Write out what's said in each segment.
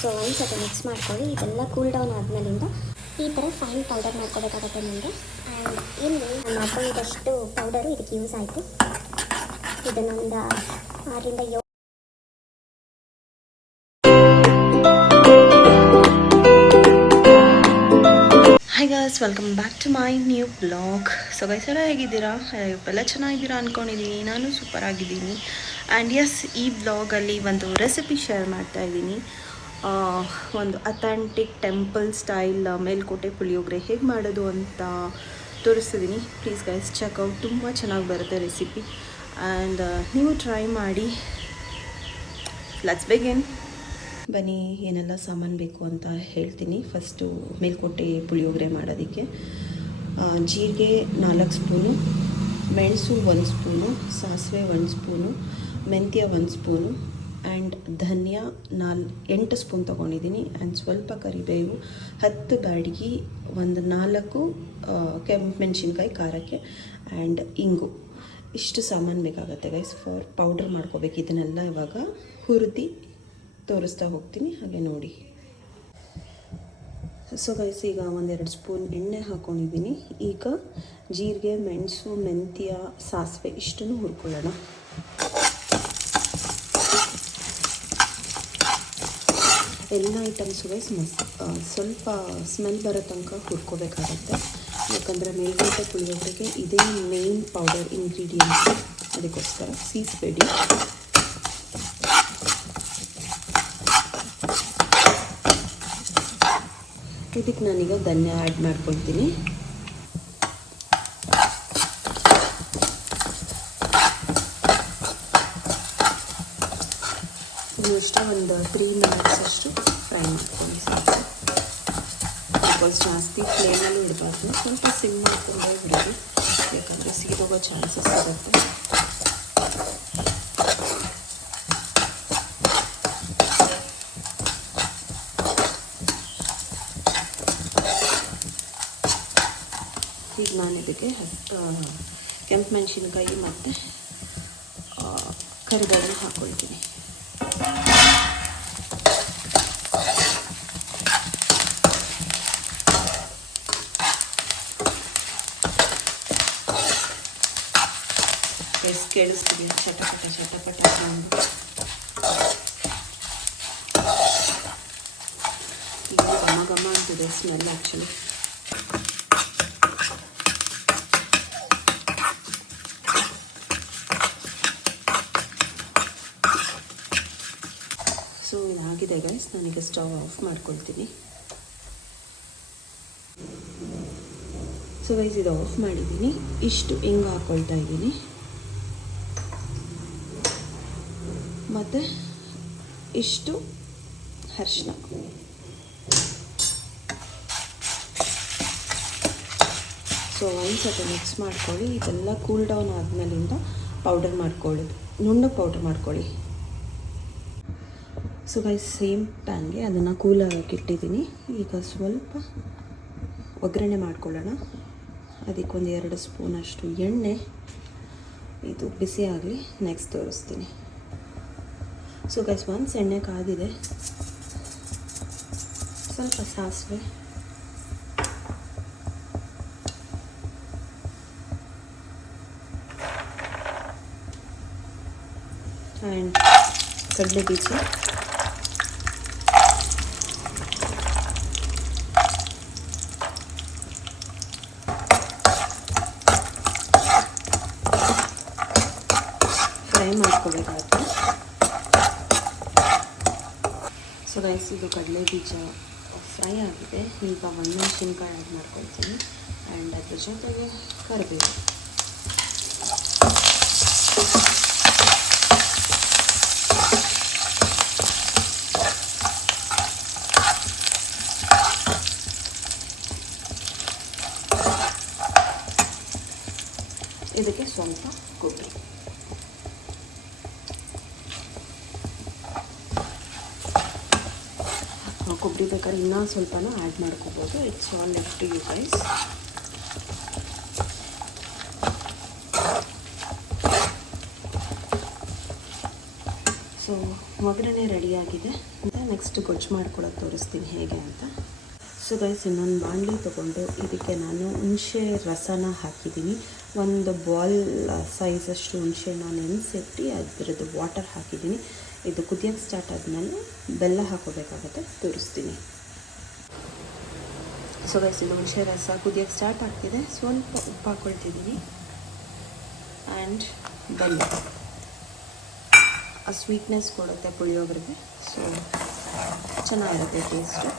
So ಒಂದು ಸತಿ mix ಮಾಡ್ಕೊಳ್ಳಿ. ಇದೆಲ್ಲ ಕೂಲ್ ಡೌನ್ ಆದಮೇಲಿಂದ ಈ ಥರ ಫೈನ್ ಪೌಡರ್ ಮಾಡ್ಕೋಬೇಕಾಗುತ್ತೆ ನಿಮಗೆ. ಆ್ಯಂಡ್ ಇಲ್ಲಿ ನಾನು ಮಾಡ್ಕೊಂಡಿದ್ದಷ್ಟು ಪೌಡರು ಇದಕ್ಕೆ ಯೂಸ್ ಆಯಿತು. ಇದನ್ನೊಂದು 6ರಿಂದ 7 hi guys, welcome back to my new blog. So guys ಎಲ್ಲ ಹೇಗಿದ್ದೀರಾ? ಎಲ್ಲ ಚೆನ್ನಾಗಿದ್ದೀರಾ ಅಂದ್ಕೊಂಡಿದ್ದೀನಿ. ನಾನು ಸೂಪರ್ ಆಗಿದ್ದೀನಿ. ಆ್ಯಂಡ್ ಎಸ್, ಈ ಬ್ಲಾಗಲ್ಲಿ ಒಂದು ರೆಸಿಪಿ ಶೇರ್ ಮಾಡ್ತಾ ಇದ್ದೀನಿ. ಒಂದು authentic temple style Melkote puliyogare ಹೇಗೆ ಮಾಡೋದು ಅಂತ ತೋರಿಸ್ತಿದ್ದೀನಿ. ಪ್ಲೀಸ್ ಗೈಸ್ ಚೆಕ್ಔಟ್, ತುಂಬ ಚೆನ್ನಾಗಿ ಬರುತ್ತೆ ರೆಸಿಪಿ. ಆ್ಯಂಡ್ ನೀವು ಟ್ರೈ ಮಾಡಿ. Let's begin. ಬನ್ನಿ, ಏನೆಲ್ಲ ಸಾಮಾನು ಬೇಕು ಅಂತ ಹೇಳ್ತೀನಿ. ಫಸ್ಟು ಮೇಲ್ಕೋಟೆ ಪುಳಿಯೋಗರೆ ಮಾಡೋದಕ್ಕೆ ಜೀರಿಗೆ 4 ಸ್ಪೂನು, ಮೆಣಸು 1 ಸ್ಪೂನು, ಸಾಸಿವೆ 1 ಸ್ಪೂನು, ಮೆಂತ್ಯ 1 ಸ್ಪೂನು, ಆ್ಯಂಡ್ ಧನಿಯಾ 8 ಸ್ಪೂನ್ ತೊಗೊಂಡಿದ್ದೀನಿ. ಆ್ಯಂಡ್ ಸ್ವಲ್ಪ ಕರಿಬೇವು, 10 ಬ್ಯಾಡಗಿ, ಒಂದು 4 ಕೆಂಪು ಮೆಣಸಿನ್ಕಾಯಿ ಖಾರಕ್ಕೆ, ಆ್ಯಂಡ್ ಇಂಗು. ಇಷ್ಟು ಸಾಮಾನು ಬೇಕಾಗುತ್ತೆ ಗೈಸ್ ಫಾರ್ ಪೌಡ್ರ್ ಮಾಡ್ಕೋಬೇಕು. ಇದನ್ನೆಲ್ಲ ಇವಾಗ ಹುರಿದು ತೋರಿಸ್ತಾ ಹೋಗ್ತೀನಿ, ಹಾಗೆ ನೋಡಿ. ಸೊ ಗೈಸ್, ಈಗ 1-2 ಸ್ಪೂನ್ ಎಣ್ಣೆ ಹಾಕ್ಕೊಂಡಿದ್ದೀನಿ. ಈಗ ಜೀರಿಗೆ, ಮೆಣಸು, ಮೆಂತ್ಯ, ಸಾಸಿವೆ ಇಷ್ಟನ್ನು ಹುರ್ಕೊಳ್ಳೋಣ. ಎಲ್ಲ ಐಟಮ್ಸು ಗೈಸ್ ಸ್ವಲ್ಪ ಸ್ಮೆಲ್ ಬರೋ ತನಕ ಹುರ್ಕೋಬೇಕಾಗತ್ತೆ. ಯಾಕಂದರೆ ಮೇಲ್ಕೋಟೆ ಪುಳಿಯೋಗರೆಗೆ ಇದೇ ಮೇನ್ ಪೌಡರ್ ಇಂಗ್ರೀಡಿಯೆಂಟ್ಸು, ಅದಕ್ಕೋಸ್ಕರ ಸೀಸ್ಬೇಡಿ. ಇದಕ್ಕೆ ನಾನೀಗ ಧನ್ಯ ಆ್ಯಡ್ ಮಾಡ್ಕೊಳ್ತೀನಿ. ಇಷ್ಟೇ ಒಂದು 3 ಮಿನಿಟ್ಸ್ ಅಷ್ಟು ಫ್ರೈ ಮಾಡ್ಕೊಂಡು ಸಾಕು. ಬಿಕಾಸ್ ಜಾಸ್ತಿ ಫ್ಲೇಮಲ್ಲಿ ಇಡಬಾರ್ದು, ಸ್ವಲ್ಪ ಸಿಮ್ ಮಾಡ್ಕೊಂಡೇ ಬಿಡೋದು, ಯಾಕಂದರೆ ಸೀದೋಗೋ ಚಾನ್ಸಸ್ ಇರುತ್ತೆ. ಈಗ ನಾನು ಇದಕ್ಕೆ ಕೆಂಪು ಮೆಣಸಿನ್ಕಾಯಿ ಮತ್ತು ಕರಿಬೇವು ಹಾಕ್ಕೊಳ್ತೀನಿ. ಕೇಳಿಸ್ತಿದೆ ಚಟಪಟ ಚಟಪಟ ಸೌಂಡು. ಈಗ ಘಮ ಘಮ ಅಂತಿದೆ ಸ್ಮೆಲ್ ಆ್ಯಕ್ಚುಲಿ. ಸೊ ಇದಾಗಿದೆ ಗೈಸ್, ನಾನೀಗ ಸ್ಟವ್ ಆಫ್ ಮಾಡ್ಕೊಳ್ತೀನಿ. ಸೊ ಗೈಸ್, ಇದು ಆಫ್ ಮಾಡಿದ್ದೀನಿ. ಇಷ್ಟು ಹಿಂಗೆ ಹಾಕ್ಕೊಳ್ತಾ ಇದ್ದೀನಿ, ಮತ್ತು ಇಷ್ಟು ಅರಿಶಿನ. ಸೊ ಒಂದು ಸತಿ ಮಿಕ್ಸ್ ಮಾಡ್ಕೊಳ್ಳಿ. ಇದೆಲ್ಲ ಕೂಲ್ ಡೌನ್ ಆದಮೇಲಿಂದ ಪೌಡರ್ ಮಾಡ್ಕೊಳ್ಳೋದು, ನುಣ್ಣಗೆ ಪೌಡರ್ ಮಾಡ್ಕೊಳ್ಳಿ. ಸೊ ಗೈಸ್, ಸೇಮ್ ಪ್ಯಾನ್ಗೆ ಅದನ್ನು ಕೂಲ್ ಆಗೋಕ್ಕೆ ಇಟ್ಟಿದ್ದೀನಿ. ಈಗ ಸ್ವಲ್ಪ ಒಗ್ಗರಣೆ ಮಾಡ್ಕೊಳ್ಳೋಣ. ಅದಕ್ಕೊಂದು 2 ಸ್ಪೂನಷ್ಟು ಎಣ್ಣೆ. ಇದು ಬಿಸಿ ಆಗಲಿ, ನೆಕ್ಸ್ಟ್ ತೋರಿಸ್ತೀನಿ. ಸೊ ಗೈಸ್, ಒನ್ಸ್ ಎಣ್ಣೆ ಕಾದಿದೆ, ಸ್ವಲ್ಪ ಸಾಸಿವೆ, ಆ್ಯಂಡ್ ಕಡಲೆ ಬೀಜ, ಫ್ರೈ ಮಾಡ್ಕೋಬೇಕಾಗುತ್ತೆ. ಸೊ ಗೈಸ್, ಇದು ಕಡಲೆ ಬೀಜ ಫ್ರೈ ಆಗಿದೆ. ಈಗ ಮೆಣಸಿನ್ಕಾಯಿ ಆ್ಯಡ್ ಮಾಡ್ಕೊಳ್ತೀನಿ. ಆ್ಯಂಡ್ ಅದ್ರ ಜೊತೆಗೆ ಕರಿಬೇವು. ಇದಕ್ಕೆ ಸ್ವಲ್ಪ ಕೊಬ್ಬರಿ. ಕೊಬ್ಬರಿ ಬೇಕಾದ್ರೆ ಇನ್ನೂ ಸ್ವಲ್ಪನೂ ಆ್ಯಡ್ ಮಾಡ್ಕೋಬೋದು. It's all left to you guys. So ಒಗ್ಗರಣೆ ರೆಡಿಯಾಗಿದೆ. ನೆಕ್ಸ್ಟ್ ಗೊಜ್ಜು ಮಾಡ್ಕೊಳ್ಳೋದು ತೋರಿಸ್ತೀನಿ ಹೇಗೆ ಅಂತ. ಸೊ ಗೈಸ್, ಇನ್ನೊಂದು ಬಾಣಲಿ ತೊಗೊಂಡು ಇದಕ್ಕೆ ನಾನು ಹುಣಸೆ ರಸನ ಹಾಕಿದ್ದೀನಿ. ಒಂದು ಬಾಲ್ ಸೈಜಷ್ಟು ಹುಣಸೆನ ನೆನೆಸಿಟ್ಟು ಅದರದ್ದು ವಾಟರ್ ಹಾಕಿದ್ದೀನಿ. ಇದು ಕುದಿಯೋಕ್ಕೆ ಸ್ಟಾರ್ಟ್ ಆದಮೇಲೆ ಬೆಲ್ಲ ಹಾಕೋಬೇಕಾಗತ್ತೆ, ತೋರಿಸ್ತೀನಿ. ಸೊ ಗೈಸ್, ಇದು ಹುಣಸೆ ರಸ ಕುದಿಯೋಕ್ಕೆ ಸ್ಟಾರ್ಟ್ ಆಗ್ತಿದೆ. ಸ್ವಲ್ಪ ಉಪ್ಪು ಹಾಕ್ಕೊಳ್ತಿದ್ದೀನಿ ಆ್ಯಂಡ್ ಬೆಲ್ಲ. ಆ ಸ್ವೀಟ್ನೆಸ್ ಕೊಡುತ್ತೆ ಪುಳಿಯೋಗರೆಗೆ, ಸೊ ಚೆನ್ನಾಗಿರುತ್ತೆ ಟೇಸ್ಟು.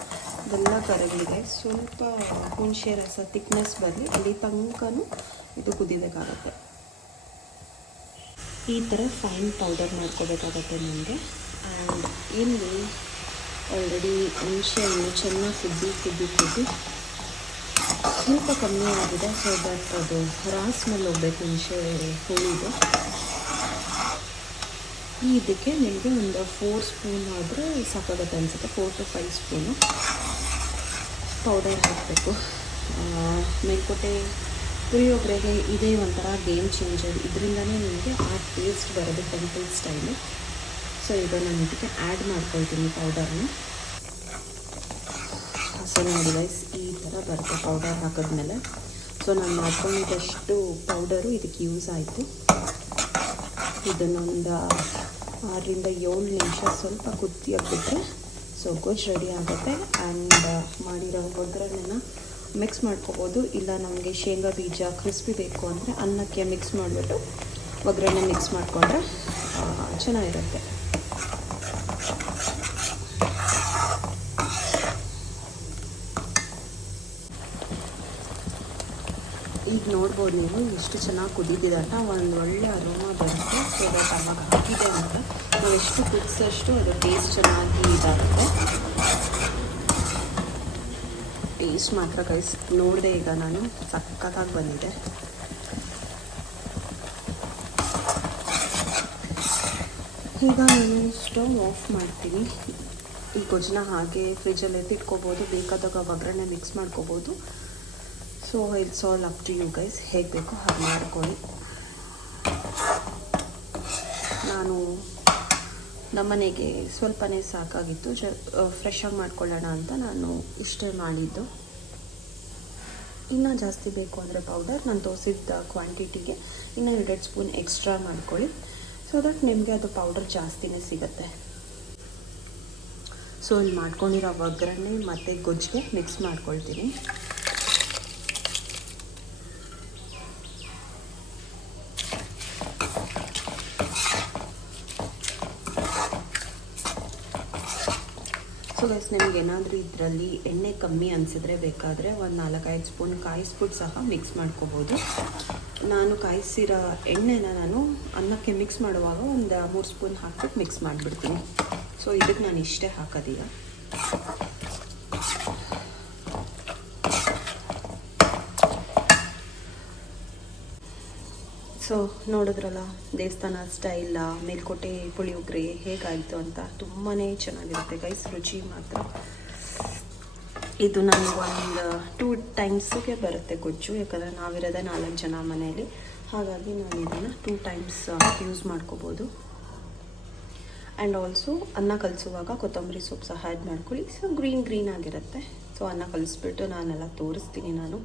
ಬೆಲ್ಲ ಕರಗಲಿದೆ, ಸ್ವಲ್ಪ ಹುಣಸೆ ರಸ ತಿಕ್ನೆಸ್ ಬರಲಿ, ಅಲ್ಲಿ ತನಕನೂ ಇದು ಕುದಿಬೇಕಾಗತ್ತೆ. ಈ ಥರ ಫೈನ್ ಪೌಡರ್ ಮಾಡ್ಕೋಬೇಕಾಗತ್ತೆ ನಿಮಗೆ. ಆ್ಯಂಡ್ ಇಲ್ಲಿ ಆಲ್ರೆಡಿ ಹುಣಸೆಹಣ್ಣು ಚೆನ್ನಾಗಿ ಕುದ್ದಿ ಸ್ವಲ್ಪ ಕಮ್ಮಿ ಆಗಿದೆ. ಸೊ ದಟ್ ಅದು ರಾಸ್ ಮೇಲೆ ಹೋಗ್ಬೇಕು ಹುಣಸೆ ಹುಳಿದು. ಇದಕ್ಕೆ ನಿಮಗೆ ಒಂದು 4 ಸ್ಪೂನ್ ಆದರೆ ಸಾಕಾಗುತ್ತೆ ಅನಿಸುತ್ತೆ. 4 to 5 ಸ್ಪೂನು ಪೌಡರ್ ಹಾಕಬೇಕು. ಮೇಲ್ಕೋಟೆ ಪುಳಿಯೋಗರೆಗೆ ಇದೇ ಒಂಥರ ಗೇಮ್ ಚೇಂಜರ್. ಇದರಿಂದನೇ ನಿಮಗೆ ಆ ಟೇಸ್ಟ್ ಬರೋದು ಟೆಂಪಲ್ ಸ್ಟೈಲು. ಸೊ ಈಗ ನಾನು ಇದಕ್ಕೆ ಆ್ಯಡ್ ಮಾಡ್ಕೊಳ್ತೀನಿ ಪೌಡರ್ನ. ಸೊ ನೋಡಿ ಗೈಸ್, ಈ ಥರ ಬರುತ್ತೆ ಪೌಡರ್ ಹಾಕಿದ್ಮೇಲೆ. ಸೊ ನಾನು ಮಾಡ್ಕೊಂಡಿದ್ದಷ್ಟು ಪೌಡರು ಇದಕ್ಕೆ ಯೂಸ್ ಆಯಿತು. ಇದನ್ನೊಂದು 6 to 7 ನಿಮಿಷ ಸ್ವಲ್ಪ ಕುದಿಯಾಗ್ಬಿಟ್ರೆ ಸೊ ಗೊಜ್ಜು ರೆಡಿ ಆಗುತ್ತೆ. ಆ್ಯಂಡ್ ಮಾಡಿರೋ ಒಗ್ಗರಣೆನ ಮಿಕ್ಸ್ ಮಾಡ್ಕೋಬೋದು. ಇಲ್ಲ ನಮಗೆ ಶೇಂಗಾ ಬೀಜ ಕ್ರಿಸ್ಪಿ ಬೇಕು ಅಂದರೆ ಅನ್ನಕ್ಕೆ ಮಿಕ್ಸ್ ಮಾಡಿಬಿಟ್ಟು ಒಗ್ಗರಣೆ ಮಿಕ್ಸ್ ಮಾಡಿಕೊಂಡ್ರೆ ಚೆನ್ನಾಗಿರುತ್ತೆ. ಈಗ ನೋಡ್ಬೋದು ನೀವು ಎಷ್ಟು ಚೆನ್ನಾಗಿ ಕುದೀತಿದಟ, ಒಂದು ಒಳ್ಳೆ ಅರೋಮಾ ಬರುತ್ತೆ. ಸೊ ದಟ್ ಅವಾಗ ಹಾಕಿದೆ ಅಂತ ನಾವು ಎಷ್ಟು ಕುದಿಸೋಷ್ಟು ಅದು ಟೇಸ್ಟ್ ಚೆನ್ನಾಗಿ ಇದಾಗುತ್ತೆ. ಟೇಸ್ಟ್ ಮಾತ್ರ ಗೈಸ್ ನೋಡಿದೆ ಈಗ ನಾನು, ಸಖತ್ತಾಗಿ ಬಂದಿದೆ. ಈಗ ನಾನು ಸ್ಟವ್ ಆಫ್ ಮಾಡ್ತೀನಿ. ಈ ಗೊಜ್ಜನ್ನ ಹಾಗೆ ಫ್ರಿಜ್ಜಲ್ಲಿ ಎತ್ತಿಟ್ಕೋಬೋದು, ಬೇಕಾದಾಗ ಒಗ್ಗರಣೆ ಮಿಕ್ಸ್ ಮಾಡ್ಕೋಬೋದು. So it's all up to you guys, ಹೇಗೆ ಬೇಕೋ ಹಾಗೆ ಮಾಡ್ಕೊಳ್ಳಿ. ನಾನು ನಮ್ಮನೆಗೆ ಸ್ವಲ್ಪನೇ ಸಾಕಾಗಿತ್ತು, ಫ್ರೆಶಾಗಿ ಮಾಡ್ಕೊಳ್ಳೋಣ ಅಂತ ನಾನು ಇಷ್ಟೇ ಮಾಡಿದ್ದು. ಇನ್ನೂ ಜಾಸ್ತಿ ಬೇಕು ಅಂದರೆ ಪೌಡರ್ ನಾನು ತೋರಿಸಿದ್ದ ಕ್ವಾಂಟಿಟಿಗೆ ಇನ್ನೂ 2 ಸ್ಪೂನ್ ಎಕ್ಸ್ಟ್ರಾ ಮಾಡ್ಕೊಳ್ಳಿ. ಸೊ ದಟ್ ನಿಮಗೆ ಅದು ಪೌಡರ್ ಜಾಸ್ತಿನೇ ಸಿಗುತ್ತೆ. ಸೊ ಇಲ್ಲಿ ಮಾಡ್ಕೊಂಡಿರೋ ಒಗ್ಗರಣೆ ಮತ್ತು ಗೊಜ್ಜಿಗೆ ಮಿಕ್ಸ್ ಮಾಡ್ಕೊಳ್ತೀನಿ. ಸೊ ಗೈಸ್, ನಿಮ್ಗೆ ಏನಾದರೂ ಇದರಲ್ಲಿ ಎಣ್ಣೆ ಕಮ್ಮಿ ಅನಿಸಿದ್ರೆ ಬೇಕಾದರೆ ಒಂದು 4-5 ಸ್ಪೂನ್ ಕಾಯಿಸ್ಬಿಟ್ಟು ಸಹ ಮಿಕ್ಸ್ ಮಾಡ್ಕೋಬೋದು. ನಾನು ಕಾಯಿಸಿರೋ ಎಣ್ಣೆನ ನಾನು ಅನ್ನಕ್ಕೆ ಮಿಕ್ಸ್ ಮಾಡುವಾಗ ಒಂದು 3 ಸ್ಪೂನ್ ಹಾಕ್ಬಿಟ್ಟು ಮಿಕ್ಸ್ ಮಾಡಿಬಿಡ್ತೀನಿ. ಸೊ ಇದಕ್ಕೆ ನಾನು ಇಷ್ಟೇ ಹಾಕೋದೀಗ. ಸೊ ನೋಡಿದ್ರಲ್ಲ, ದೇವಸ್ಥಾನ ಸ್ಟೈಲ್ ಮೇಲ್ಕೋಟೆ ಪುಳಿಯೋಗರೆ ಹೇಗಾಯಿತು ಅಂತ. ತುಂಬಾ ಚೆನ್ನಾಗಿರುತ್ತೆ ಗೈಸ್, ರುಚಿ ಮಾತ್ರ. ಇದು ನನಗೊಂದು 2 ಟೈಮ್ಸ್ಗೆ ಬರುತ್ತೆ ಗೊಜ್ಜು, ಯಾಕಂದರೆ ನಾವಿರೋದೇ 4 ಜನ ಮನೆಯಲ್ಲಿ. ಹಾಗಾಗಿ ನಾನು ಇದನ್ನು 2 ಟೈಮ್ಸ್ ಯೂಸ್ ಮಾಡ್ಕೋಬೋದು. ಆ್ಯಂಡ್ ಆಲ್ಸೋ ಅನ್ನ ಕಲಿಸುವಾಗ ಕೊತ್ತಂಬರಿ ಸೊಪ್ಪು ಸಹ ಆ್ಯಡ್ ಮಾಡ್ಕೊಳ್ಳಿ. ಸೊ ಗ್ರೀನ್ ಆಗಿರುತ್ತೆ. ಸೊ ಅನ್ನ ಕಲಿಸ್ಬಿಟ್ಟು ನಾನೆಲ್ಲ ತೋರಿಸ್ತೀನಿ ನಾನು.